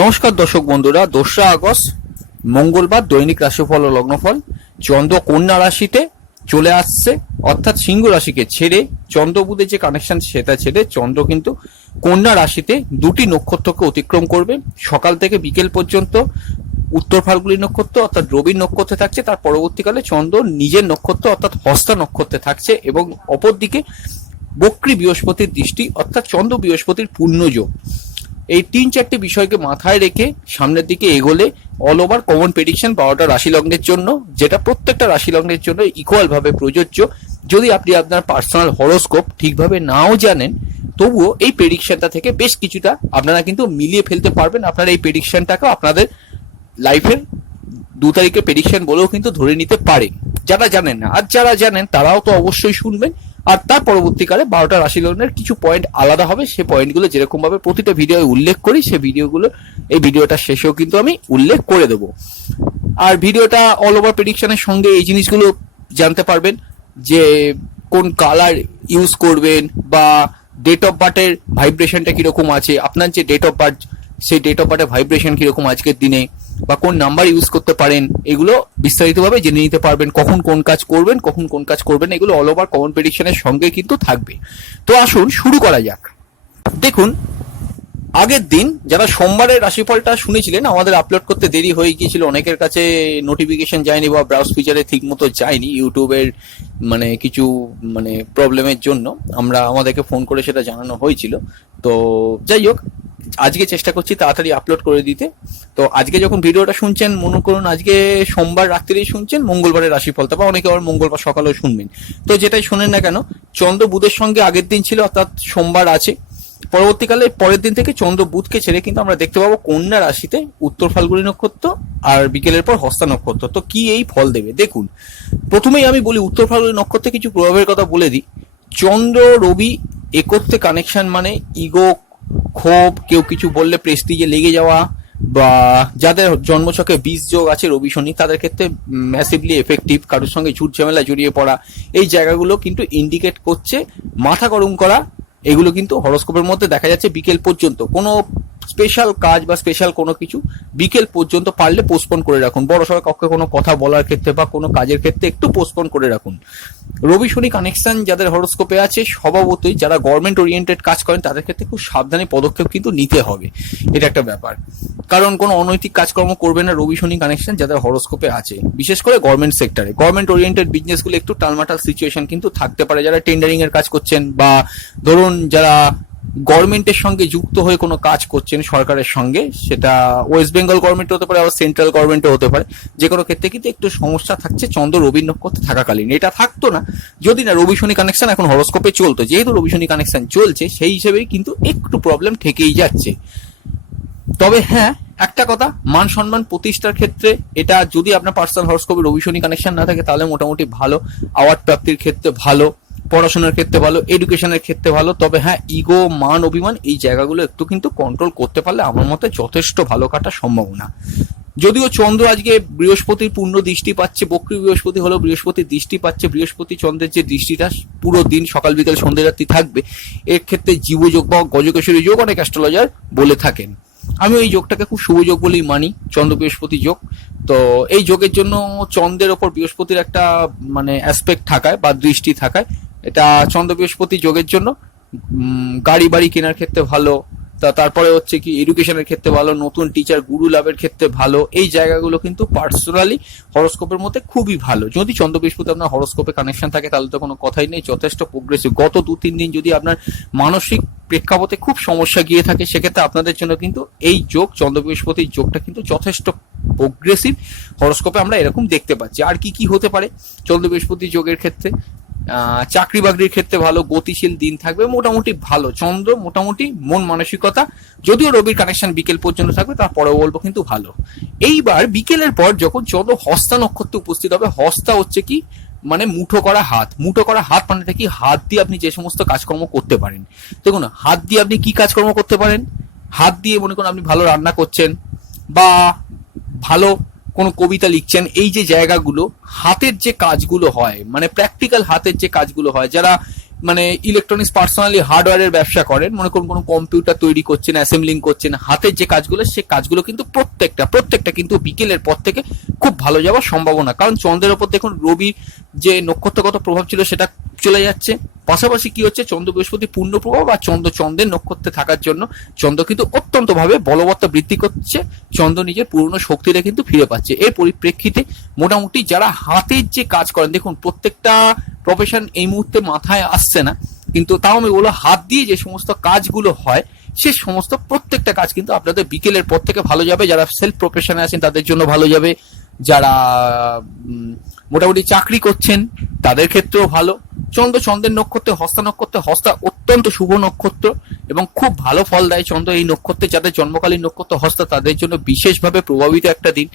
নমস্কার দর্শক বন্ধুরা, 2রা আগস্ট মঙ্গলবার দৈনিক রাশিফল ও লগ্নফল। চন্দ্র কন্যা রাশিতে চলে আসছে, অর্থাৎ সিংহ রাশিকে ছেড়ে চন্দ্র বুধের যে কানেকশন সেটা ছেড়ে চন্দ্র কিন্তু কন্যা রাশিতে দুটি নক্ষত্রকে অতিক্রম করবে। সকাল থেকে বিকেল পর্যন্ত উত্তর ফাল্গুনী নক্ষত্র অর্থাৎ রবির নক্ষত্রে থাকছে, তার পরবর্তীকালে চন্দ্র নিজের নক্ষত্র অর্থাৎ হস্তা নক্ষত্রে থাকছে এবং অপরদিকে বক্রী বৃহস্পতির দৃষ্টি অর্থাৎ চন্দ্র বৃহস্পতির পূর্ণযোগ। এই 3-4টি বিষয়কে মাথায় রেখে সামনের দিকে এগোলে অল ওভার কমন প্রেডিকশন 12টা রাশি লগ্নের জন্য, যেটা প্রত্যেকটা রাশি লগ্নের জন্য ইকুয়াল ভাবে প্রযোজ্য। যদি আপনি আপনার পার্সোনাল হরোস্কোপ ঠিকভাবে নাও জানেন, তবুও এই প্রেডিকশনটা থেকে বেশ কিছুটা আপনারা কিন্তু মিলিয়ে ফেলতে পারবেন। আপনারা এই প্রেডিকশনটাকে আপনাদের লাইফের 2 তারিখের প্রেডিকশন বলেও কিন্তু ধরে নিতে পারেন, যারা জানেন না। আর যারা জানেন তারাও তো অবশ্যই শুনবেন। আর তার পরবর্তীকালে 12টা রাশি লগ্নের কিছু পয়েন্ট আলাদা হবে, সেই পয়েন্টগুলো যেরকম ভাবে প্রতিটা ভিডিও উল্লেখ করি, সেই ভিডিওগুলো এই ভিডিওটার শেষেও কিন্তু আমি উল্লেখ করে দেবো। আর ভিডিওটা অল ওভার প্রেডিকশনের সঙ্গে এই জিনিসগুলো জানতে পারবেন যে কোন কালার ইউজ করবেন বা ডেট অফ বার্থের ভাইব্রেশনটা কিরকম আছে, আপনার যে ডেট অফ বার্থ সেই ডেট অফ বার্থের ভাইব্রেশন কিরকম আজকের দিনে, বা কোন নাম্বার ইউজ করতে পারেন, এগুলো বিস্তারিতভাবে জেনে নিতে পারবেন। কখন কোন কাজ করবেন, কখন কোন কাজ করবেন, এগুলো অল ওভার কমন প্রেডিকশনের সঙ্গে কিন্তু থাকবে। তো আসুন শুরু করা যাক। দেখুন, আগের দিন যারা সোমবারের রাশিফলটা শুনেছিলেন, আমাদের আপলোড করতে দেরি হয়ে গিয়েছিল, অনেকের কাছে নোটিফিকেশন যায়নি বা ব্রাউজ ফিচারে ঠিক মতো যায়নি, ইউটিউবের কিছু প্রবলেমের জন্য আমাদেরকে ফোন করে সেটা জানানো হয়েছিল। তো যাই হোক, আজকে চেষ্টা করছি তাড়াতাড়ি আপলোড করে দিতে। তো আজকে যখন ভিডিওটা শুনছেন, মনে করুন আজকে সোমবার রাত্রিরেই শুনছেন মঙ্গলবারের রাশিফলটা, বা অনেকে আবার মঙ্গলবার সকালেও শুনবেন। তো যেটাই শোনেন না কেন, চন্দ্র বুধের সঙ্গে আগের দিন ছিল অর্থাৎ সোমবার আছে, পরবর্তীকালে পরের দিন থেকে চন্দ্র বুধকে ছেড়ে কিন্তু আমরা দেখতে পাবো কন্যা রাশিতে উত্তর ফাল্গুনী নক্ষত্র আর বিকেলের পর হস্তা নক্ষত্র। তো কি এই ফল দেবে দেখুন। প্রথমেই আমি বলি উত্তর ফাল্গুনী নক্ষত্রে কিছু প্রভাবের কথা বলে দিই। চন্দ্র রবি একত্রে কানেকশন মানে ইগো, ক্ষোভ, কেউ কিছু বললে প্রেস্টিজে লেগে যাওয়া, বা যাদের জন্মছকে 20 যোগ আছে রবি শনি, তাদের ক্ষেত্রে ম্যাসিভলি এফেক্টিভ, কারোর সঙ্গে ঝুট ঝামেলা জড়িয়ে পড়া, এই জায়গাগুলো কিন্তু ইন্ডিকেট করছে মাথা গরম করা। এগুলো কিন্তু হরোস্কোপের মধ্যে দেখা যাচ্ছে বিকেল পর্যন্ত কোনো স্পেশাল কাজ বা স্পেশাল কোনো কিছু বিকেল পর্যন্ত পারলে পোস্টপোন করে রাখুন। বড়সড় কাউকে কোনো কথা বলার ক্ষেত্রে বা কোনো কাজের ক্ষেত্রে একটু পোস্টপোন করে রাখুন। রবি শনি কানেকশন যাদের হরোস্কোপে আছে, স্বভাবতই যারা গভর্নমেন্ট ওরিয়েন্টেড কাজ করেন তাদের ক্ষেত্রে খুব সাবধানী পদক্ষেপ কিন্তু নিতে হবে, এটা একটা ব্যাপার। কারণ কোনো অনৈতিক কাজকর্ম করবে না রবি শনি কানেকশন যাদের হরোস্কোপে আছে, বিশেষ করে গভর্নমেন্ট সেক্টরে। গভর্নমেন্ট ওরিয়েন্টেড বিজনেসগুলো একটু টালমাটাল সিচুয়েশন কিন্তু থাকতে পারে। যারা টেন্ডারিং এর কাজ করছেন বা ধরুন যারা গভর্নমেন্টের সঙ্গে যুক্ত হয়ে কোনো কাজ করছেন সরকারের সঙ্গে, সেটা ওয়েস্ট বেঙ্গল গভর্নমেন্ট হতে পারে, আবার সেন্ট্রাল গভর্নমেন্টও হতে পারে, যে কোনো ক্ষেত্রে কিন্তু একটু সমস্যা থাকছে চন্দ্র রবি নক্ষত্রে থাকাকালীন। এটা থাকতো না যদি না রবি শনি কানেকশন এখন হরোস্কোপে চলতো। যেহেতু রবি শনি কানেকশন চলছে, সেই হিসেবেই কিন্তু একটু প্রবলেম থেকেই যাচ্ছে। তবে হ্যাঁ, একটা কথা, মান সম্মান প্রতিষ্ঠার ক্ষেত্রে এটা যদি আপনার পার্সোনাল হরোস্কোপে রবি শনি কানেকশন না থাকে তাহলে মোটামুটি ভালো, অ্যাওয়ার্ড প্রাপ্তির ক্ষেত্রে ভালো, পড়াশোনার ক্ষেত্রে ভালো, এডুকেশনের ক্ষেত্রে ভালো। তবে হ্যাঁ, ইগো, মান, অভিমান এই জায়গাগুলো একটু কিন্তু কন্ট্রোল করতে পারলে আমার মতে যথেষ্ট ভালো কাটার সম্ভাবনা। যদিও চন্দ্র আজকে বৃহস্পতির পূর্ণ দৃষ্টি পাচ্ছে, বক্রী বৃহস্পতি হলো বৃহস্পতির দৃষ্টি পাচ্ছে, বৃহস্পতি চন্দ্রের যে দৃষ্টিটা পুরো দিন সকাল বিকেল সন্ধ্যে রাত্রি থাকবে, এর ক্ষেত্রে জীবযোগ বা গজকেশরী যোগ অনেক অ্যাস্ট্রোলজার বলে থাকেন। আমি এই যোগটাকে খুব শুভ যোগ বলেই মানি, চন্দ্র বৃহস্পতি যোগ। তো এই যোগের জন্য চন্দ্রের ওপর বৃহস্পতির একটা অ্যাসপেক্ট থাকায় বা দৃষ্টি থাকায়, এটা চন্দ্র বৃহস্পতি যোগের জন্য গাড়ি বাড়ি কেনার ক্ষেত্রে ভালো, তারপরে হচ্ছে কি এডুকেশনের ক্ষেত্রে ভালো, নতুন টিচার গুরু লাভের ক্ষেত্রে ভালো। এই জায়গাগুলো কিন্তু পার্সোনালি হরোস্কোপের মধ্যে খুবই ভালো। যদি চন্দ্র বৃহস্পতি আপনার হরোস্কোপে কানেকশন থাকে তাহলে তো কোনো কথাই নেই, যথেষ্ট প্রোগ্রেসিভ। গত 2-3 দিন যদি আপনার মানসিক প্রেক্ষাপটে খুব সমস্যা গিয়ে থাকে, সেক্ষেত্রে আপনাদের জন্য কিন্তু এই যোগ, চন্দ্র বৃহস্পতির যোগটা কিন্তু যথেষ্ট প্রোগ্রেসিভ হরোস্কোপে আমরা এরকম দেখতে পাচ্ছি। আর কি কি হতে পারে চন্দ্র বৃহস্পতি যোগের ক্ষেত্রে? চাকরি বাকরির ক্ষেত্রে ভালো, গতিশীল দিন থাকবে, মোটামুটি ভালো। চন্দ্র মোটামুটি মন মানসিকতা, যদিও রবির কানেকশন বিকেল পর্যন্ত থাকবে, তারপরেও বলবো কিন্তু ভালো। এইবার বিকেলের পর যখন চন্দ্র হস্তা নক্ষত্রে উপস্থিত হবে, হস্তা হচ্ছে কি মুঠো করা হাত। মুঠো করা হাত মানে কি? হাত দিয়ে আপনি যে সমস্ত কাজকর্ম করতে পারেন। দেখুন, হাত দিয়ে আপনি কি কাজকর্ম করতে পারেন? হাত দিয়ে মনে করুন আপনি ভালো রান্না করছেন বা ভালো কোনো কবিতা লিখছেন। এই যে জায়গাগুলো হাতের যে কাজগুলো হয়, প্র্যাকটিক্যাল হাতের যে কাজগুলো হয়, যারা মানে ইলেকট্রনিক্স পার্সোনালি হার্ডওয়্যারের ব্যবসা করেন, মনে করুন কোনো কম্পিউটার তৈরি করছেন, অ্যাসেম্বলিং করছেন, হাতের যে কাজগুলো, সে কাজগুলো কিন্তু প্রত্যেকটা কিন্তু বিকেলের পর থেকে খুব ভালো যাওয়ার সম্ভাবনা। কারণ চন্দ্রের ওপর দেখুন রবির যে নক্ষত্রগত প্রভাব ছিল সেটা চলে যাচ্ছে, পাশাপাশি কি হচ্ছে, চন্দ্র বৃহস্পতি পূর্ণ প্রভাব আর চন্দ্রের নক্ষত্রে থাকার জন্য চন্দ্র কিন্তু অত্যন্ত ভাবে বলবত্তা বৃদ্ধি করছে, চন্দ্র নিজের পুরনো শক্তিটা কিন্তু ফিরে পাচ্ছে। এর পরিপ্রেক্ষিতে মোটামুটি যারা হাতের যে কাজ করেন, দেখুন প্রত্যেকটা প্রফেশন এই মুহূর্তে মাথায় আসছে না, কিন্তু তাও আমি বলবো হাত দিয়ে যে সমস্ত কাজগুলো হয় সে সমস্ত প্রত্যেকটা কাজ কিন্তু আপনাদের বিকেলের পর থেকে ভালো যাবে। যারা সেলফ প্রফেশনে আছেন তাদের জন্য ভালো যাবে, যারা মোটামুটি চাকরি করছেন তাদের ক্ষেত্রেও ভালো। চন্দ্রের নক্ষত্রে হস্তা অত্যন্ত শুভ নক্ষত্র এবং খুব ভালো ফল দেয় চন্দ্র এই নক্ষত্রে। যাদের জন্মকালীন নক্ষত্র হস্তা তাদের জন্য বিশেষভাবে প্রভাবিত একটা দিন।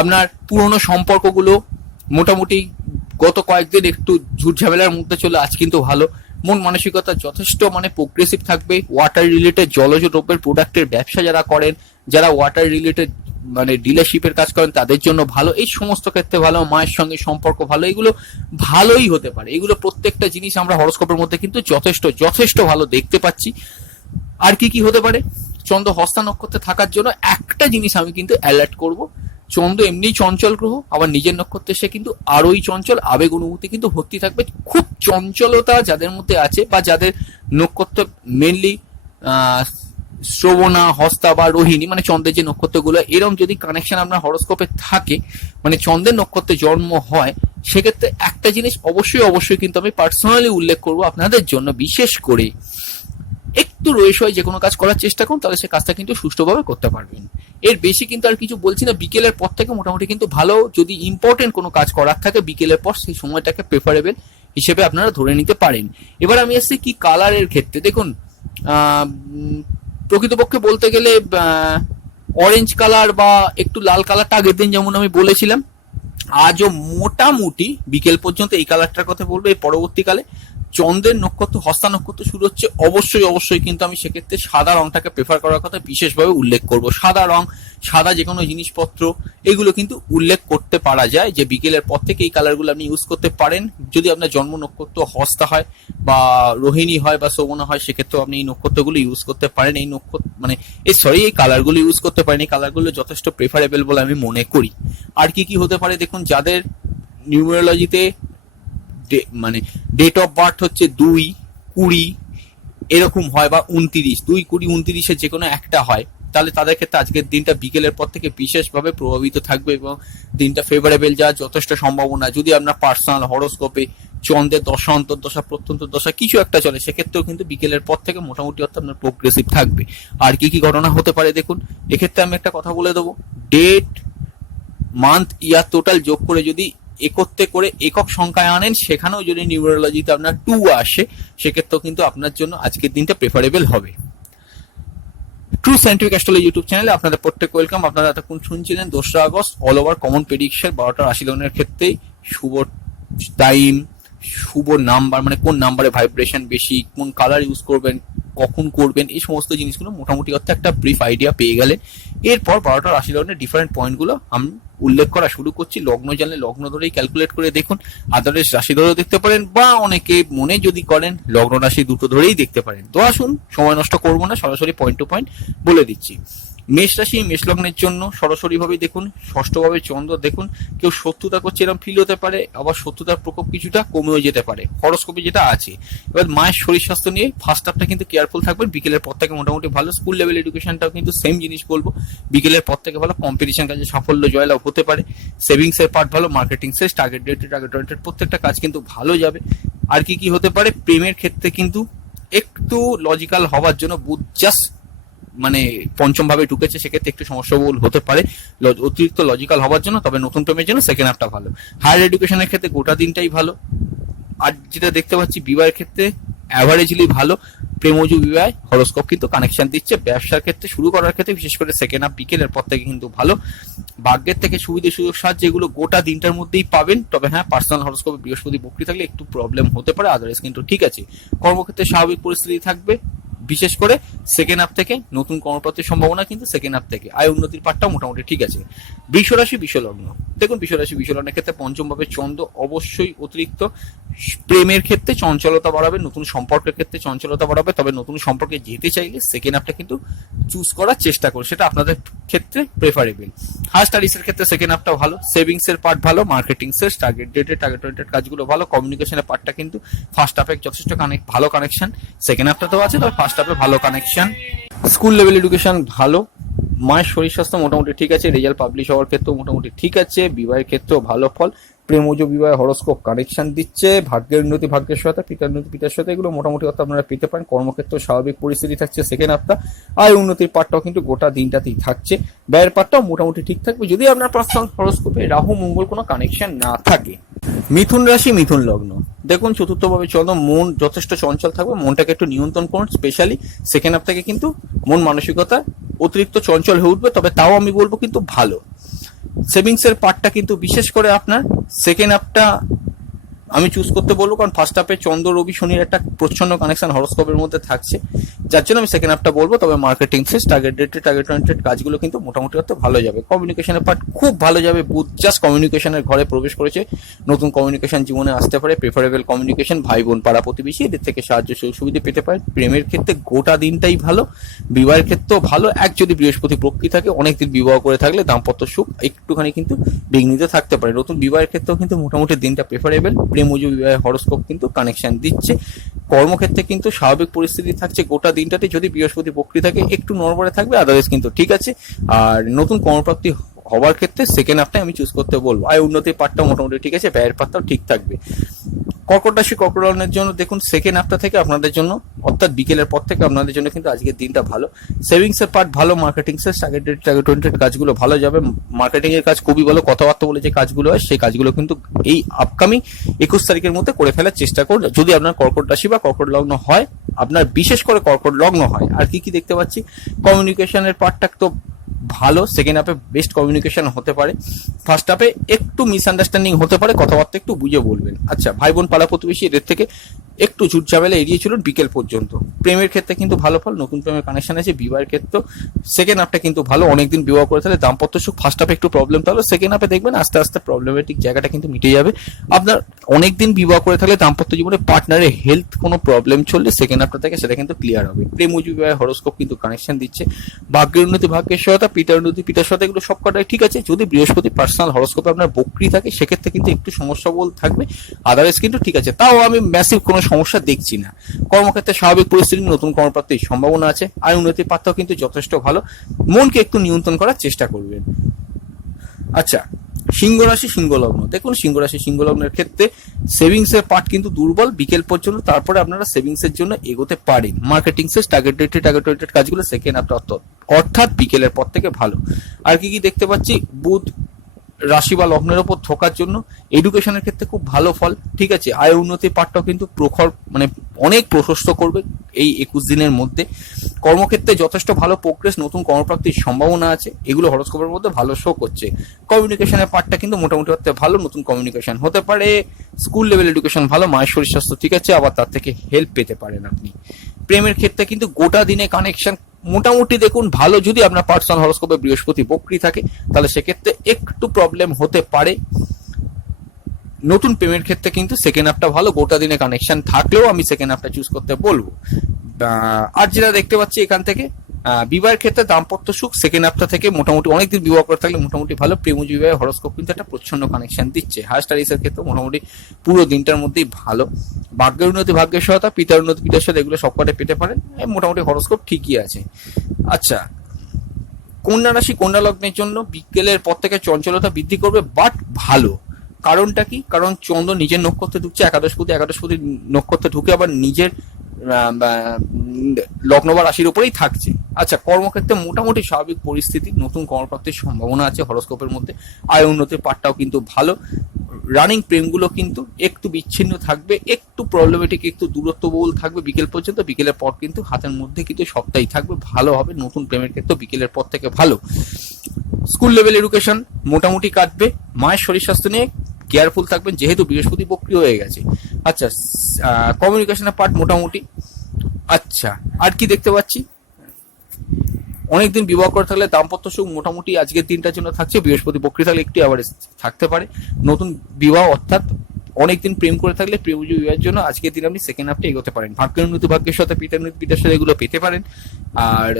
আপনার পুরনো সম্পর্কগুলো মোটামুটি গত কয়েকদিন একটু ঝুট ঝামেলার মধ্যে চলে, আজ কিন্তু ভালো। মন মানসিকতা যথেষ্ট মানে প্রোগ্রেসিভ থাকবে। ওয়াটার রিলেটেড জলজ দ্রব্যের প্রোডাক্টের ব্যবসা যারা করেন, যারা ওয়াটার রিলেটেড মানে ডিলারশিপের কাজ করেন তাদের জন্য ভালো। এই সমস্ত ক্ষেত্রে ভালো। মায়ের সঙ্গে সম্পর্ক ভালো, এগুলো ভালোই হতে পারে। এগুলো প্রত্যেকটা জিনিস আমরা হরোস্কোপের মধ্যে কিন্তু যথেষ্ট ভালো দেখতে পাচ্ছি। আর কি হতে পারে, চন্দ্র হস্তা নক্ষত্রে থাকার জন্য একটা জিনিস আমি কিন্তু অ্যালার্ট করব, চন্দ্র এমনি চঞ্চল গ্রহ, আবার নিজের নক্ষত্রে সে কিন্তু আরোই চঞ্চল, আবেগ অনুভূতি কিন্তু ভর্তি থাকবে। খুব চঞ্চলতা যাদের মধ্যে আছে বা যাদের নক্ষত্র মেনলি শ্রবণা, হস্তা বা রোহিণী মানে চন্দ্রের যে নক্ষত্রগুলো, এরকম যদি কানেকশন আপনার হরোস্কোপে থাকে, মানে চন্দ্রের নক্ষত্রে জন্ম হয়, সেক্ষেত্রে একটা জিনিস অবশ্যই কিন্তু আমি পার্সোনালি উল্লেখ করব আপনাদের জন্য, বিশেষ করে একটু রয়েসয় যে কোনো কাজ করার চেষ্টা করুন, তাহলে সে কাজটা কিন্তু সুষ্ঠুভাবে করতে পারবেন। এর বেশি কিন্তু আর কিছু বলছি না। বিকেলের পর থেকে মোটামুটি কিন্তু ভালো। যদি ইম্পর্টেন্ট কোনো কাজ করার থাকে বিকেলের পর, সেই সময়টাকে প্রেফারেবল হিসেবে আপনারা ধরে নিতে পারেন। এবার আমি এসেছি কি কালারের ক্ষেত্রে। দেখুন প্রকৃতপক্ষে বলতে গেলে অরেঞ্জ কালার বা একটু লাল কালারটা আগের দিন যেমন আমি বলেছিলাম, আজও মোটামুটি বিকেল পর্যন্ত এই কালারটার কথা বলবো। এই পরবর্তীকালে চন্দ্রের নক্ষত্র হস্তা নক্ষত্র শুরু হচ্ছে, অবশ্যই কিন্তু আমি সেক্ষেত্রে সাদা রংটাকে প্রেফার করার কথা বিশেষভাবে উল্লেখ করব। সাদা রং, সাদা যে কোনো জিনিসপত্র, এগুলো কিন্তু উল্লেখ করতে পারা যায় যে বিকেলের পর থেকে এই কালারগুলো আপনি ইউজ করতে পারেন। যদি আপনার জন্ম নক্ষত্র হস্তা হয় বা রোহিণী হয় বা শ্রবণা হয়, সেক্ষেত্রেও আপনি এই নক্ষত্রগুলো ইউজ করতে পারেন। এই নক্ষত্র মানে এই কালারগুলো ইউজ করতে পারেন। এই কালারগুলো যথেষ্ট প্রেফারেবল বলে আমি মনে করি। আর কি হতে পারে, দেখুন যাদের নিউমেরোলজিতে মানে ডেট অফ বার্থ হচ্ছে 2-20 এরকম হয় বা 29, 2-20-29 যে কোনো একটা হয়, তাহলে তাদের ক্ষেত্রে আজকের দিনটা বিকেলের পর থেকে বিশেষভাবে প্রভাবিত থাকবে এবং দিনটা ফেভারেবল যাওয়ার যথেষ্ট সম্ভাবনা। যদি আপনার পার্সোনাল হরোস্কোপে চন্দ্রের দশা, অন্তর্দশা, প্রত্যন্ত দশা কিছু একটা চলে, সেক্ষেত্রেও কিন্তু বিকেলের পর থেকে মোটামুটি অর্থাৎ আপনার প্রোগ্রেসিভ থাকবে। আর কি ঘটনা হতে পারে দেখুন, এক্ষেত্রে আমি একটা কথা বলে দেবো, ডেট, মান্থ, ইয়ার টোটাল যোগ করে যদি একত্রে করে একক সংখ্যায় আনেন, সেখানেও যদি নিউমেরোলজিতে আপনার 2 আসে, সেক্ষেত্রেও কিন্তু আপনার জন্য আজকের দিনটা প্রেফারেবল হবে। ট্রু সায়েন্টিফিক অ্যাস্ট্রোলজি ইউটিউব চ্যানেলে আপনাদের প্রত্যেক ওয়েলকাম। আপনারা এতক্ষণ শুনছিলেন 2রা August all over common prediction 12টা রাশি লগ্নের ক্ষেত্রে শুভ টাইম, শুভ নাম্বার মানে কোন নাম্বারে ভাইব্রেশন বেশি, কোন কালার ইউজ করবেন, কখন করবেন, এই সমস্ত জিনিসগুলো মোটামুটি অর্থে একটা ব্রিফ আইডিয়া পেয়ে গেলেন। এরপর 12টা রাশি লগ্নের ডিফারেন্ট পয়েন্টগুলো আমি উল্লেখ করা শুরু করছি। লগ্ন জানলে লগ্ন ধরেই ক্যালকুলেট করে দেখুন, আদারেস রাশি ধরেও দেখতে পারেন, বা অনেকে মনে যদি করেন লগ্ন রাশি দুটো ধরেই দেখতে পারেন। তো আসুন, সময় নষ্ট করবো না, সরাসরি পয়েন্ট টু পয়েন্ট বলে দিচ্ছি। মেষ রাশি, মেষ লগ্নের জন্য সরাসরি ভাবে দেখুন, ষষ্ঠভাবে চন্দ্র দেখুন, কেউ শত্রুতা করছে এরকম ফিল হতে পারে, আবার শত্রুতার প্রকোপ কিছুটা কমেও যেতে পারে হরোস্কোপে যেটা আছে। এবার মায়ের শরীর স্বাস্থ্য নিয়ে ফার্স্ট হাফটা কিন্তু কেয়ারফুল থাকবেন। বিকেলের পর থেকে মোটামুটি ভালো। স্কুল লেভেল এডুকেশনটাও কিন্তু সেম জিনিস বলবো, বিকেলের পর থেকে ভালো। কম্পিটিশন কাজে সাফল্য জয়লাভ হতে পারে। সেভিংস এর পার্ট ভালো, মার্কেটিং শেষ, টার্গেট ওরিয়েন্টেড প্রত্যেকটা কাজ কিন্তু ভালো যাবে। আর কি হতে পারে, প্রেমের ক্ষেত্রে কিন্তু একটু লজিক্যাল হওয়ার জন্য বুধ জাস্ট মানে পঞ্চম ভাবে ঢুকেছে, সেক্ষেত্রে একটু সমস্যাবহুল হতে পারে অতিরিক্ত লজিক্যাল হওয়ার জন্য। তবে নতুন প্রেমের জন্য সেকেন্ড হাফটা ভালো। হায়ার এডুকেশনের ক্ষেত্রে গোটা দিনটাই ভালো। আর যেটা দেখতে পাচ্ছি বিবাহের ক্ষেত্রে অ্যাভারেজলি ভালো। প্রেমজু বিবাহ হরোস্কোপ কিন্তু কানেকশন দিচ্ছে। ব্যবসার ক্ষেত্রে শুরু করার ক্ষেত্রে বিশেষ করে সেকেন্ড হাফ বিকেলের পর থেকে কিন্তু ভালো। ভাগ্যের থেকে সুবিধা সুযোগ সাহায্য যেগুলো গোটা দিনটার মধ্যেই পাবেন। তবে হ্যাঁ, পার্সোনাল হরোস্কোপে বৃহস্পতি বক্রি থাকলে একটু প্রবলেম হতে পারে, আদারওয়াইজ কিন্তু ঠিক আছে। কর্মক্ষেত্রে স্বাভাবিক পরিস্থিতি থাকবে। বিশেষ করে সেকেন্ড হাফ থেকে নতুন কর্মপ্রাপ্তির সম্ভাবনা কিন্তু সেকেন্ড হাফ থেকে, আয় উন্নতির পাঠটাও মোটামুটি ঠিক আছে। বৃষ রাশি বৃষ লগ্ন, দেখুন বৃষ রাশি বৃষ লগ্নের ক্ষেত্রে পঞ্চম ভাবে চন্দ্র অবশ্যই অতিরিক্ত প্রেমের ক্ষেত্রে চঞ্চলতা বাড়াবে, নতুন সম্পর্কের ক্ষেত্রে চঞ্চলতা বাড়াবে। তবে নতুন সম্পর্কে যেতে চাইলে সেকেন্ড হাফটা কিন্তু চুজ করার চেষ্টা করুন, সেটা আপনাদের ক্ষেত্রে প্রেফারেবল। হায়ার স্টাডিজের ক্ষেত্রে সেকেন্ড হাফটা ভালো, সেভিংস এর পার্ট ভালো, মার্কেটিং এর টার্গেট ডেটেড কাজগুলো ভালো, কমিউনিকেশনের পার্টটা কিন্তু ফার্স্ট হাফে যথেষ্ট ভালো কানেকশন, সেকেন্ড হাফটাতেও আছে, তবে ফার্স্ট হাফে ভালো কানেকশন। স্কুল লেভেল এডুকেশন ভালো, মায়ের শরীর স্বাস্থ্য মোটামুটি ঠিক আছে, রেজাল্ট পাবলিশ হওয়ার ক্ষেত্রেও মোটামুটি ঠিক আছে, বিবাহের ক্ষেত্রেও ভালো ফল, প্রেমজ বিবাহ হরস্কোপ কানেকশন দিচ্ছে, ভাগ্যের উন্নতি ভাগ্যের সহায়তা, পিতার উন্নতি পিতার সাথে, এগুলো মোটামুটি অর্থ আপনারা পেতে পারেন। কর্মক্ষেত্রে স্বাভাবিক পরিস্থিতি থাকছে সেকেন্ড হাফটা, আয় উন্নতির পার্টটাও কিন্তু গোটা দিনটাতেই থাকছে, ব্যয়ের পার্টটাও মোটামুটি ঠিক থাকবে যদি আপনার পার্সোনাল হরস্কোপে রাহু মঙ্গল কোনো কানেকশন না থাকে। মিথুন রাশি মিথুন লগ্ন, দেখুন চতুর্থভাবে চন্দ্র, মন যথেষ্ট চঞ্চল থাকবে, মনটাকে একটু নিয়ন্ত্রণ করুন, স্পেশালি সেকেন্ড হাফ থেকে কিন্তু মন মানসিকতা অতিরিক্ত চঞ্চল হয়ে উঠবে, তবে তাও আমি বলবো কিন্তু ভালো। সেভিংস এর পার্টটা কিন্তু বিশেষ করে আপনার সেকেন্ড হাফটা আমি চুজ করতে বলবো, কারণ ফার্স্ট হাফে চন্দ্র রবি শনির একটা প্রচ্ছন্ন কানেকশন হরস্কোপের মধ্যে থাকছে, যার জন্য আমি সেকেন্ড হাফটা বলবো। তবে মার্কেটিং সেস টার্গেট ওরিয়েন্টেড কাজগুলো কিন্তু মোটামুটি হতে ভালো যাবে। কমিউনিকেশনের পার্ট খুব ভালো যাবে, বুধ জাস্ট কমিউনিকেশনের ঘরে প্রবেশ করেছে, নতুন কমিউনিকেশন জীবনে আসতে পারে, প্রেফারেবল কমিউনিকেশন, ভাই বোন পাড়া প্রতিবেশী এদের থেকে সাহায্য সুযোগ সুবিধা পেতে পারে। প্রেমের ক্ষেত্রে গোটা দিনটাই ভালো, বিবাহের ক্ষেত্রেও ভালো, যদি বৃহস্পতি প্রকৃতি থাকে, অনেকদিন বিবাহ করে থাকলে দাম্পত্য সুখ একটুখানি কিন্তু বিঘ্নিত থাকতে পারে। নতুন বিবাহের ক্ষেত্রেও কিন্তু মোটামুটি দিনটা প্রেফারেবল, প্রেমজ বিবাহের হরস্কোপ কিন্তু কানেকশন দিচ্ছে। কর্মক্ষেত্রে কিন্তু স্বাভাবিক পরিস্থিতি থাকছে গোটা দিনটাতে, যদি বৃহস্পতি প্রকৃতি থাকে একটু নড়বড়ে থাকবে, আদারওয়াইজ কিন্তু ঠিক আছে। আর নতুন কর্মপ্রাপ্তি হওয়ার ক্ষেত্রে সেকেন্ড হাফটাই আমি চুজ করতে বলবো, আয় উন্নতির পার্টটা মোটামুটি ঠিক আছে, ব্যয়ের পার্টটাও ঠিক থাকবে। কর্কট রাশি কর্কট লগ্নের জন্য দেখুন সেকেন্ড হাফটা থেকে আপনাদের জন্য, অর্থাৎ বিকেলের পর থেকে আপনাদের জন্য কিন্তু আজকের দিনটা ভালো। সেভিংস এর পার্ট ভালো, মার্কেটিং এর টার্গেট ওরিয়েন্টেড কাজগুলো ভালো যাবে, মার্কেটিং এর কাজ খুবই ভালো, কথাবার্তা বলে যে কাজগুলো হয় সেই কাজগুলো কিন্তু এই আপকামিং 21 তারিখের মধ্যে করে ফেলার চেষ্টা করুন, যদি আপনার কর্কট রাশি বা কর্কট লগ্ন হয়, আপনার বিশেষ করে কর্কট লগ্ন হয়। আর কি কি দেখতে পাচ্ছি, কমিউনিকেশনের পার্টটা তো ভালো, সেকেন্ড হাফে বেস্ট কমিউনিকেশন হতে পারে, ফার্স্ট হাফে একটু মিসআন্ডারস্ট্যান্ডিং হতে পারে, কথাবার্তা একটু বুঝে বলবেন। আচ্ছা, ভাই বোন পাড়া প্রতিবেশী এদের থেকে একটু ঝুট ঝামেলা এড়িয়ে চলুন বিকেল পর্যন্ত। প্রেমের ক্ষেত্রে কিন্তু ভালো ফল, নতুন প্রেমের কানেকশন আছে, বিবাহের ক্ষেত্রে সেকেন্ড হাফটা কিন্তু ভালো, অনেকদিন বিবাহ করে তাহলে দাম্পত্য সুখ, ফার্স্ট হাফে একটু প্রবলেম, তাহলে সেকেন্ড হাফে দেখবেন আস্তে আস্তে প্রবলেমেটিক জায়গাটা কিন্তু মিটে যাবে। আপনার অনেকদিন বিবাহ করে থাকলে দাম্পত্য জীবনে পার্টনারের হেলথ কোনো প্রবলেম চললে সেকেন্ড হাফটা থেকে সেটা কিন্তু ক্লিয়ার হবে। প্রেমজ বিবাহের হরস্কোপ কিন্তু কানেকশন দিচ্ছে, ভাগ্যের উন্নতি ভাগ্যের সহায়তা, পিতার উন্নতি পিতার সাথে, এগুলো সব কটাই ঠিক আছে। যদি বৃহস্পতি পার্সোনাল হরস্কোপে আপনার বক্রি থাকে সেক্ষেত্রে কিন্তু একটু সমস্যা বল থাকবে, আদারওয়াইজ কিন্তু ঠিক আছে, তাও আমি ম্যাসিভ কোনো সমস্যা দেখছি না। কর্মক্ষেত্রে স্বাভাবিক পরিস্থিতি, নতুন কর্মপ্রাপ্তির সম্ভাবনা আছে, আয় উন্নতির পাত্রও কিন্তু যথেষ্ট ভালো, মনকে একটু নিয়ন্ত্রণ করার চেষ্টা করবেন। আচ্ছা, সিংহ রাশি সিংহ লগ্ন, দেখুন সিংহ রাশি সিংহ লগ্নের ক্ষেত্রে সেভিংস এর পার্ট কিন্তু দুর্বল বিকেল পর্যন্ত, তারপরে আপনারা সেভিংস এর জন্য এগোতে পারেন। মার্কেটিং এর টার্গেট ওরিয়েন্টেড কাজগুলো সেকেন্ড হাফটা অর্থাৎ বিকেলের পর থেকে ভালো। আর কি কি দেখতে পাচ্ছি, বুধ রাশি বা লগ্নের ওপর থোকার জন্য এডুকেশনের ক্ষেত্রে খুব ভালো ফল, ঠিক আছে। আয় উন্নতির পার্টটাও কিন্তু প্রখর, মানে অনেক প্রশস্ত করবে এই 21 দিনের মধ্যে। কর্মক্ষেত্রে যথেষ্ট ভালো প্রোগ্রেস, নতুন কর্মপ্রাপ্তির সম্ভাবনা আছে, এগুলো হরস্কোপের মধ্যে ভালো শো করছে। কমিউনিকেশনের পার্টটা কিন্তু মোটামুটি হতে ভালো, নতুন কমিউনিকেশন হতে পারে। স্কুল লেভেল এডুকেশন ভালো, মায়ের শরীর স্বাস্থ্য ঠিক আছে, আবার তার থেকে হেল্প পেতে পারেন আপনি। প্রেমের ক্ষেত্রে কিন্তু গোটা দিনে কানেকশন মোটামুটি দেখুন ভালো, যদি আপনার পার্সোনাল হরস্কোপে বৃহস্পতি বক্রি থাকে তাহলে সেক্ষেত্রে একটু প্রবলেম হতে পারে। নতুন প্রেমের ক্ষেত্রে কিন্তু সেকেন্ড হাফটা ভালো, গোটা দিনে কানেকশন থাকলেও আমি সেকেন্ড হাফটা চুজ করতে বলবো। আর যেটা দেখতে পাচ্ছি এখান থেকে, বিবাহের ক্ষেত্রে দাম্পত্য সুখ সেকেন্ড হাফটা থেকে মোটামুটি, অনেকদিন বিবাহ করে থাকলে মোটামুটি ভালো, প্রেমজ বিবাহের হরস্কোপ কিন্তু একটা প্রচ্ছন্ন কানেকশন দিচ্ছে। হায়ার স্টাডিজের ক্ষেত্রে মোটামুটি পুরো দিনটার মধ্যেই ভালো, ভাগ্যের উন্নতি ভাগ্যের সহায়তা, পিতার উন্নতি পিতার সাথে, এগুলো সবকটা পেতে পারেন, মোটামুটি হরস্কোপ ঠিকই আছে। আচ্ছা, কন্যা রাশি কন্যা লগ্নের জন্য বিকেলের পর থেকে চঞ্চলতা বৃদ্ধি করবে, বাট ভালো। কারণটা কি, কারণ চন্দ্র নিজের নক্ষত্রে ঢুকছে, একাদশপতি নক্ষত্রে ঢুকে আবার নিজের লগ্ন বা রাশির উপরেই থাকছে। আচ্ছা, কর্মক্ষেত্রে মোটামুটি স্বাভাবিক পরিস্থিতি, নতুন কর্মপ্রাপ্তির সম্ভাবনা আছে হরস্কোপের মধ্যে, আয় উন্নতির পার্টটাও কিন্তু ভালো। রানিং প্রেমগুলো কিন্তু একটু বিচ্ছিন্ন থাকবে, একটু প্রবলেমেটিক, একটু দূরত্ববহুল থাকবে বিকেল পর্যন্ত, বিকেলের পর কিন্তু হাতের মধ্যে কিন্তু সবটাই থাকবে, ভালো হবে। নতুন প্রেমের ক্ষেত্রে বিকেলের পর থেকে ভালো। স্কুল লেভেল এডুকেশন মোটামুটি কাটবে, মায়ের শরীর স্বাস্থ্য নিয়ে কেয়ারফুল থাকবেন যেহেতু বৃহস্পতি বক্রি হয়ে গেছে। আচ্ছা, কমিউনিকেশনের পার্ট মোটামুটি। আচ্ছা, আর কি দেখতে পাচ্ছি, অনেকদিন বিবাহ করে থাকলে দাম্পত্য সুখ মোটামুটি আজকের দিনটার জন্য থাকছে। বৃহস্পতি বক্রী থাকলে একটু অ্যাভারেজ থাকতে পারে। নতুন বিবাহ অর্থাৎ অনেকদিন প্রেম করে থাকলে প্রেমজ বিবাহের জন্য আজকের দিন আপনি সেকেন্ড হাফটা এগোতে পারেন। ভাগ্যের উন্নতি, ভাগ্যের সাথে পিতার উন্নতি, পিতার সাথে এগুলো পেতে পারেন। আর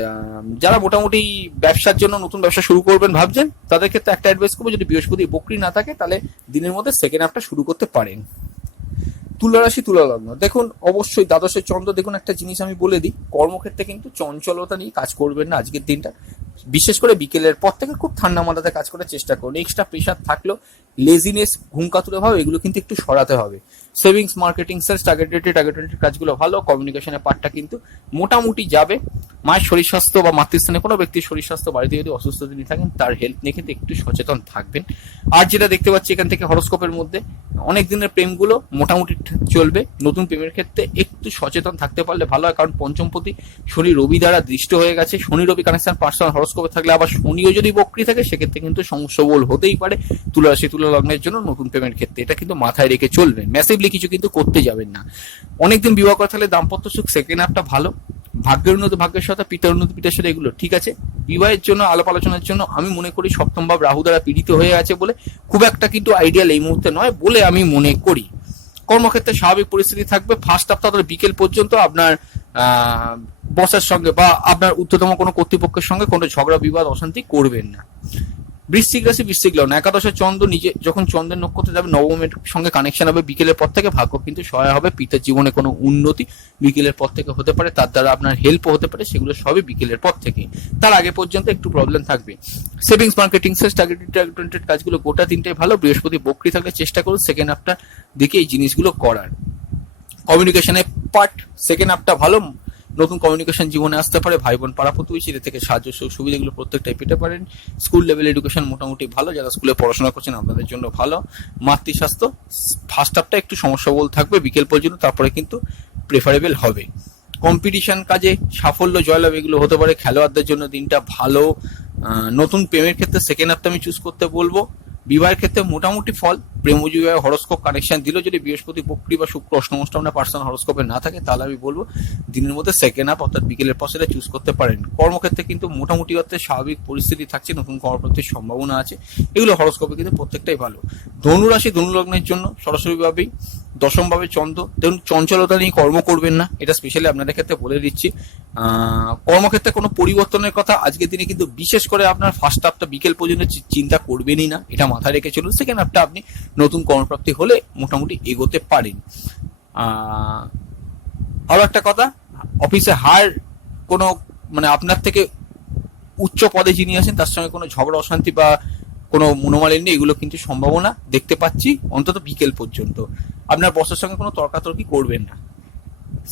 যারা মোটামুটি ব্যবসার জন্য নতুন ব্যবসা শুরু করবেন ভাবছেন, তাদের ক্ষেত্রে একটা অ্যাডভাইস করবো, যদি বৃহস্পতি বক্রী না থাকে তাহলে দিনের মধ্যে সেকেন্ড হাফটা শুরু করতে পারেন। তুলা রাশি, তুলা লগ্ন, দেখুন অবশ্যই দ্বাদশের চন্দ্র, দেখুন একটা জিনিস আমি বলে দিই, কর্মক্ষেত্রে কিন্তু চঞ্চলতা নিয়ে কাজ করবেন না আজকের দিনটা। বিশেষ করে বিকেলের পর থেকে খুব ঠান্ডা মাথাতে কাজ করার চেষ্টা করুন। এক্সট্রা প্রেশার থাকলেও লেজিনেস, ঘুম কাতুরে ভাব, এগুলো কিন্তু একটু সরাতে হবে। সেভিংস, মার্কেটিং, সেলস, টার্গেটেড কাজগুলো ভালো। কমিউনিকেশনের পার্টটা কিন্তু মোটামুটি যাবে। মায়ের শরীর স্বাস্থ্য বা মাতৃস্থানে কোনো ব্যক্তির শরীর স্বাস্থ্য, বাড়িতে যদি অসুস্থ তিনি থাকেন তার হেলথ নিয়ে কিন্তু একটু সচেতন থাকবেন। আর যেটা দেখতে পাচ্ছি এখান থেকে হরোস্কোপের মধ্যে, অনেক দিনের প্রেমগুলো মোটামুটি চলবে। নতুন প্রেমের ক্ষেত্রে একটু সচেতন থাকতে পারলে ভালো হয়, কারণ পঞ্চমপতি শনি রবি দ্বারা দৃষ্ট হয়ে গেছে। শনি রবি কানেকশন পার্সোনাল হরোস্কোপে থাকলে, আবার শনিও যদি বক্রী থাকে সেক্ষেত্রে কিন্তু সমস্যা বল হতেই পারে তুলা রাশি, তুলা লগ্নের জন্য নতুন প্রেমের ক্ষেত্রে। এটা কিন্তু মাথায় রেখে চলবেন, ম্যাসিভলি কিছু কিন্তু করতে যাবেন না। অনেকদিন বিবাহ করে থাকলে দাম্পত্য সুখ সেকেন্ড হাফটা ভালো। ভাগ্যের উন্নতি, ভাগ্যের সাথে পিতার উন্নতি, পিতার সাথে এগুলো ঠিক আছে। বিবাহের জন্য, আলাপ আলোচনার জন্য আমি মনে করি সপ্তম ভাব রাহু দ্বারা পীড়িত হয়ে আছে বলে খুব একটা কিন্তু আইডিয়াল এই মুহূর্তে নয় বলে আমি মনে করি। কর্মক্ষেত্রে স্বাভাবিক পরিস্থিতি থাকবে। ফার্স্ট হাফটা বিকেল পর্যন্ত আপনার বসের সঙ্গে বা আপনার ঊর্ধ্বতম কোনো কর্তৃপক্ষের সঙ্গে কোনো ঝগড়া, বিবাদ, অশান্তি করবেন না। বৃশ্চিক রাশি, বৃশ্চিক লগ্ন, একাদশের চন্দ্র নিজে যখন চন্দ্রের নক্ষত্রে যাবে, নবমের সঙ্গে কানেকশন হবে বিকেলের পর থেকে। ভাগ্য কিন্তু সহায় হবে। পিতার জীবনে কোনো উন্নতি বিকেলের পর থেকে হতে পারে, তার দ্বারা আপনার হেল্প হতে পারে, সেগুলো সবই বিকেলের পর থেকে। তার আগে পর্যন্ত একটু প্রবলেম থাকবে। সেভিংস, মার্কেটিং, সেলস, টার্গেটেড কাজগুলো গোটা তিনটাই ভালো। বৃহস্পতি বক্রী থাকলে চেষ্টা করুন সেকেন্ড হাফটার দিকে এই জিনিসগুলো করার। কমিউনিকেশনের পার্ট সেকেন্ড হাফটা ভালো। নতুন কমিউনিকেশন জীবনে আসতে পারে। ভাই বোন, পাড়া প্রতিবেশী, এদের থেকে সাহায্য সুবিধাগুলো প্রত্যেকটাই পেতে পারেন। স্কুল লেভেল এডুকেশন মোটামুটি ভালো। যারা স্কুলে পড়াশোনা করছেন আপনাদের জন্য ভালো। মাতৃস্বাস্থ্য ফার্স্ট হাফটা একটু সমস্যা বল থাকবে বিকেল পর্যন্ত, তারপরে কিন্তু প্রেফারেবল হবে। কম্পিটিশন কাজে সাফল্য, জয়লাভ এগুলো হতে পারে। খেলোয়াড়দের জন্য দিনটা ভালো। নতুন প্রেমের ক্ষেত্রে সেকেন্ড হাফটা আমি চুজ করতে বলবো। বিবাহের ক্ষেত্রে মোটামুটি ফল। প্রেমজ বিবাহে হরোস্কোপ কানেকশন দিল, যদি বৃহস্পতি বক্রী বা শুক্র অষ্টম না পার্সোনাল হরোস্কোপে না থাকে, তাহলে আমি বলবো দিনের মধ্যে সেকেন্ড হাফ অর্থাৎ বিকেলের পর সেটা চুজ করতে পারেন। কর্মক্ষেত্রে কিন্তু মোটামুটি অর্থে স্বাভাবিক পরিস্থিতি থাকছে, নতুন কর্মপ্রাপ্তির সম্ভাবনা আছে। এগুলো হরোস্কোপে কিন্তু প্রত্যেকটাই ভালো। ধনু রাশি, ধনু লগ্নের জন্য সরাসরিভাবেই দশম ভাবে চন্দ্র, দেখুন চঞ্চলতা নিয়ে কর্ম করবেন না, এটা স্পেশালি আপনাদের ক্ষেত্রে বলে দিচ্ছি। কর্মক্ষেত্রে কোনো পরিবর্তনের কথা আজকের দিনে কিন্তু বিশেষ করে আপনার ফার্স্ট হাফটা বিকেল পর্যন্ত চিন্তা করবেনই না, এটা মাথায় রেখে চলুন। সেকেন্ড হাফটা আপনি নতুন কর্মপ্রাপ্তি হলে মোটামুটি এগোতে পারেন। আরো একটা কথা, অফিসে হায়ার কোনো মানে আপনার থেকে উচ্চ পদে যিনি আছেন তার সঙ্গে কোনো ঝগড়া, অশান্তি বা কোনো মনোমালিন্য এগুলো কিন্তু সম্ভাবনা দেখতে পাচ্ছি অন্তত বিকেল পর্যন্ত। আপনার বসের সঙ্গে কোনো তর্কাতর্কি করবেন না।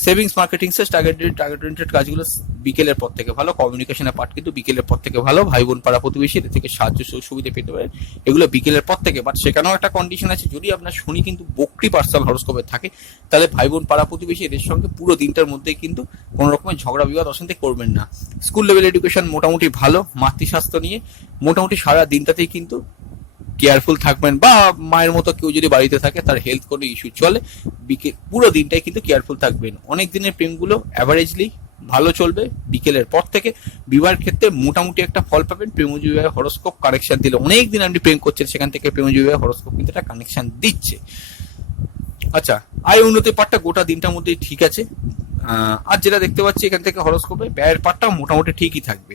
সেভিংস, মার্কেটিং, সেলস, টার্গেটেড কাজগুলো বিকেলের পর থেকে ভালো। কমিউনিকেশনের পার্ট কিন্তু বিকেলের পর থেকে ভালো। ভাই বোন, পাড়া প্রতিবেশী এদের থেকে সাহায্য সুবিধা পেতে পারেন, এগুলো বিকেলের পর থেকে। বাট সেখানেও একটা কন্ডিশন আছে, যদি আপনার শনি কিন্তু বক্রী পার্সোনাল হরোস্কোপে থাকে তাহলে ভাই বোন, পাড়া প্রতিবেশী এদের সঙ্গে পুরো দিনটার মধ্যেই কিন্তু কোনো রকমের ঝগড়া, বিবাদ, অশান্তি করবেন না। স্কুল লেভেল এডুকেশন মোটামুটি ভালো। মাতৃস্বাস্থ্য নিয়ে মোটামুটি সারা দিনটাতেই কিন্তু কেয়ারফুল থাকবেন, বা মায়ের মতো কেউ যদি বাড়িতে থাকে তার হেলথ কোনো ইস্যু চলে, পুরো দিনটাই কিন্তু কেয়ারফুল থাকবেন। অনেক দিনের প্রেমগুলো অ্যাভারেজলি ভালো চলবে বিকেলের পর থেকে। বিবাহের ক্ষেত্রে মোটামুটি একটা ফল পাবেন। প্রেমজ বিবাহে হরোস্কোপ কানেকশন দিলে, অনেক দিন আপনি প্রেম করছেন সেখান থেকে প্রেমজ বিবাহে হরোস্কোপ কিন্তু একটা কানেকশন দিচ্ছে। আচ্ছা, আয় উন্নতির পার্টটা গোটা দিনটার মধ্যেই ঠিক আছে। আর যেটা দেখতে পাচ্ছি এখান থেকে হরোস্কোপে ব্যয়ের পার্টটা মোটামুটি ঠিকই থাকবে।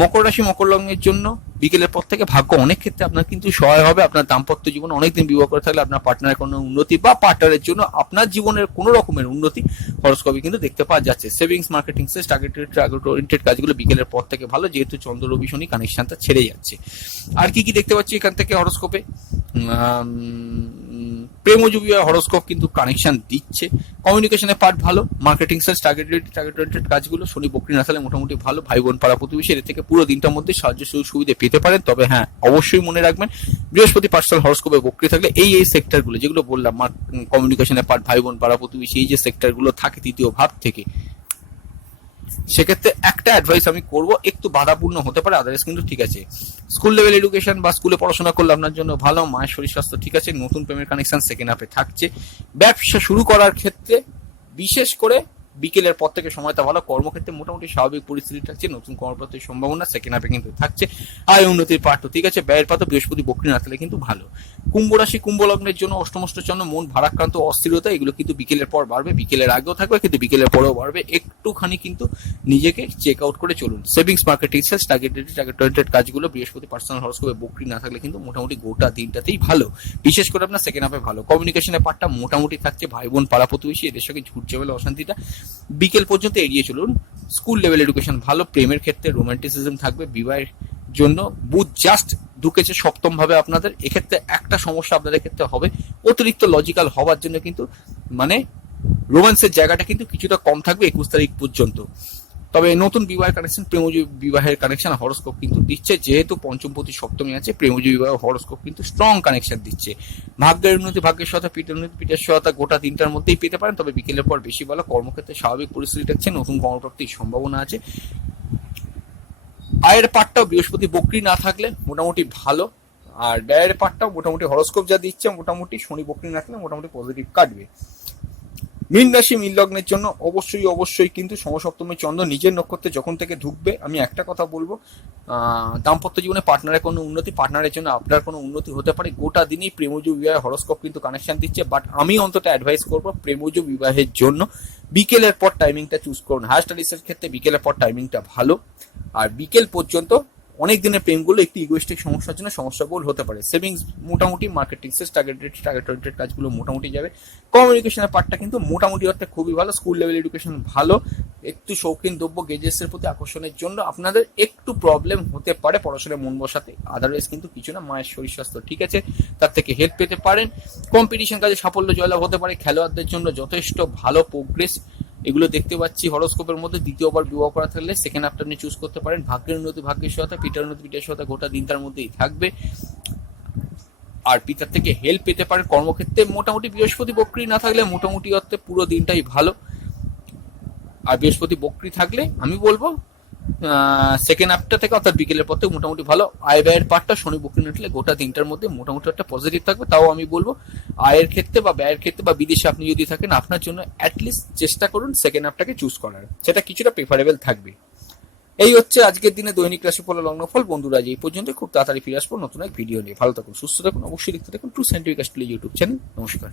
মকর রাশি, মকর লগ্নের জন্য বিকেলের পর থেকে ভাগ্য অনেক ক্ষেত্রে আপনার কিন্তু সহায় হবে। আপনার দাম্পত্য জীবন অনেকদিন বিবাহ করে থাকলে আপনার পার্টনারের কোনো উন্নতি বা পার্টনারের জন্য আপনার জীবনের কোনো রকমের উন্নতি হরোস্কোপে কিন্তু দেখতে পাওয়া যাচ্ছে। সেভিংস, মার্কেটিং, সেলস, টার্গেটেড কাজগুলো বিকেলের পর থেকে ভালো, যেহেতু চন্দ্র রবি শনি কানেকশনটা ছেড়ে যাচ্ছে। আর কি কি দেখতে পাচ্ছি এখান থেকে হরোস্কোপে, প্রেমজ বিবাহ হরোস্কোপ কিন্তু কানেকশন দিচ্ছে। কমিউনিকেশনের পার্ট ভালো। মার্কেটিং, সেলস, টার্গেটেড কাজগুলো শনি বক্রী না থাকলে মোটামুটি ভালো। ভাই বোন, পাড়া প্রতিবেশী এর থেকে পুরো দিনটার মধ্যে সাহায্য সুবিধা পেতে পারেন। তবে হ্যাঁ, অবশ্যই মনে রাখবেন বৃহস্পতি পার্সোনাল হরোস্কোপে বক্রী থাকলে এই সেক্টরগুলো যেগুলো বললাম, কমিউনিকেশনের পার্ট, ভাই বোন, পাড়া প্রতিবেশী, এই যে সেক্টরগুলো থাকে তৃতীয় ভাব থেকে, সেক্ষেত্রে একটা অ্যাডভাইস আমি করব, একটু বাধাপূর্ণ হতে পারে, আদারওয়াইজ কিন্তু ঠিক আছে। স্কুল লেভেল এডুকেশন বা স্কুলে পড়াশোনা করলে আপনার জন্য ভালো। মায়ের শরীর স্বাস্থ্য ঠিক আছে। নতুন প্রেমের কানেকশন সেকেন্ড হাফে থাকছে। ব্যবসা শুরু করার ক্ষেত্রে বিশেষ করে বিকেলের পর থেকে সময়টা ভালো, কর্মক্ষেত্রে মোটামুটি স্বাভাবিক পরিস্থিতি থাকছে, নতুন কর্মপ্রাপ্তির সম্ভাবনা সেকেন্ড হাফে কিন্তু থাকছে, আয় উন্নতির পাঠও ঠিক আছে, ব্যয়ের পাতও বৃহস্পতি বক্রী না থাকলে কিন্তু ভালো। কুম্ভ রাশি কুম্ভ লগ্নের জন্য অষ্টমষ্ট চন্দ্র, মন ভারাক্রান্ত অস্থিরতা এগুলো কিন্তু বিকেলের পর বাড়বে, বিকেলের আগেও থাকবে কিন্তু বিকেলের পরেও বাড়বে, একটুখানি কিন্তু নিজেকে চেক আউট করে চলুন। সেভিংস মার্কেট রিসার্চ টার্গেটেড কাজগুলো বৃহস্পতি পার্সোনাল হরোস্কোপে বক্রী না থাকলে কিন্তু মোটামুটি গোটা দিনটাতেই ভালো, বিশেষ করে আপনার সেকেন্ড হাফে ভালো। কমিউনিকেশনের পার্টটা মোটামুটি থাকছে, ভাই বোন পাড়া প্রতিবেশী এদের সঙ্গে ঝুট ঝামেলা অশান্তিটা বিকেল পর্যন্ত এড়িয়ে চলুন। স্কুল লেভেল এডুকেশন ভালো, প্রেমের ক্ষেত্রে রোমান্টিসিজম থাকবে, বিবাহের জন্য বুধ জাস্ট ঢুকেছে সপ্তম ভাবে আপনাদের, এক্ষেত্রে একটা সমস্যা আপনাদের ক্ষেত্রে হবে, অতিরিক্ত লজিক্যাল হওয়ার জন্য কিন্তু মানে রোম্যান্সের জায়গাটা কিন্তু কিছুটা কম থাকবে 21 তারিখ পর্যন্ত। তবে নতুন বিবাহের কানেকশন, প্রেমজ বিবাহের কানেকশন হরোস্কোপ কিন্তু দিচ্ছে, যেহেতু পঞ্চমপতি সপ্তমী আছে প্রেমজ বিবাহ হরোস্কোপ কিন্তু স্ট্রং কানেকশন দিচ্ছে। ভাগ্যের উন্নতি, ভাগ্যের সহায়তা, পিঠের উন্নতি, পিঠের সহায়তা গোটা দিনটার মধ্যেই পেতে পারেন, তবে বিকেলের পর বেশি ভালো। কর্মক্ষেত্রে স্বাভাবিক পরিস্থিতি থাকছে, নতুন কর্মপ্রাপ্তির সম্ভাবনা আছে। আয়ের পাটটাও বৃহস্পতি বক্রী না থাকলে মোটামুটি ভালো, আর ব্যয়ের পাটটাও মোটামুটি হরোস্কোপ যা দিচ্ছে মোটামুটি শনি বক্রী না থাকলে মোটামুটি পজিটিভ কাটবে। মীন রাশি মীন লগ্নের জন্য অবশ্যই কিন্তু সমসপ্তমী চন্দ্র নিজের নক্ষত্রে যখন থেকে ঢুকবে, আমি একটা কথা বলবো, দাম্পত্য জীবনে পার্টনারের কোনো উন্নতি, পার্টনারের জন্য আপনার কোনো উন্নতি হতে পারে। গোটা দিনই প্রেমজ বিবাহের হরোস্কোপ কিন্তু কানেকশন দিচ্ছে, বাট আমি অন্তত অ্যাডভাইস করবো প্রেমজ বিবাহের জন্য বিকেলের পর টাইমিংটা চুজ করুন। হায়ার স্টাডিজের ক্ষেত্রে বিকেলের পর টাইমিংটা ভালো, আর বিকেল পর্যন্ত অনেক দিনের প্রেমগুলো একটি ইগোইস্টিক সমস্যার জন্য সমস্যাবহুল হতে পারে। সেভিংস মোটামুটি, মার্কেটিং সেস টার্গেটেড কাজগুলো মোটামুটি যাবে। কমিউনিকেশনের পার্টটা কিন্তু মোটামুটি অর্থে খুবই ভালো, স্কুল লেভেল এডুকেশন ভালো, একটু শৌখিন দ্রব্য গেজেসের প্রতি আকর্ষণের জন্য আপনাদের একটু প্রবলেম হতে পারে পড়াশোনায় মন বসাতে, আদারওয়াইজ কিন্তু কিছু না, মায়ের শরীর স্বাস্থ্য ঠিক আছে, তার থেকে হেল্প পেতে পারেন। কম্পিটিশন কাজে সাফল্য জয়লাভ হতে পারে, খেলোয়াড়দের জন্য যথেষ্ট ভালো প্রোগ্রেস এগুলো দেখতে পাচ্ছি হরোস্কোপের মধ্যে। দ্বিতীয়বার বিবাহ করা থাকলে সেকেন্ড হাফটা আপনি চুজ করতে পারেন। ভাগ্যের উন্নতি, ভাগ্যের সহায়তা, পিতার উন্নতি, পিতার সহায়তা গোটা দিনটার মধ্যেই থাকবে, আর পিতার থেকে হেল্প পেতে পারেন। কর্মক্ষেত্রে মোটামুটি বৃহস্পতি বক্রী না থাকলে মোটামুটি অর্থে পুরো দিনটাই ভালো, আর বৃহস্পতি বক্রী থাকলে আমি বলবো সেকেন্ড হাফটা থেকে অর্থাৎ বিকেলের পর থেকে মোটামুটি ভালো। আয় ব্যয়ের পার্টটা শনি বক্রী না থাকলে গোটা দিনটার মধ্যে মোটামুটি একটা পজিটিভ থাকবে। তাও আমি বলবো আয়ের ক্ষেত্রে বা ব্যয়ের ক্ষেত্রে বা বিদেশে আপনি যদি থাকেন, আপনার জন্য অ্যাটলিস্ট চেষ্টা করুন সেকেন্ড হাফটাকে চুজ করার, সেটা কিছুটা প্রেফারেবল থাকবে। এই হচ্ছে আজকের দিনে দৈনিক রাশিফল লগ্নফল। বন্ধুরা আজ এই পর্যন্ত, খুব তাড়াতাড়ি ফিরে আসবো নতুন এক ভিডিও নিয়ে। ভালো থাকুন, সুস্থ থাকুন, অবশ্যই দেখতে থাকুন true scientific astrology YouTube channel. নমস্কার।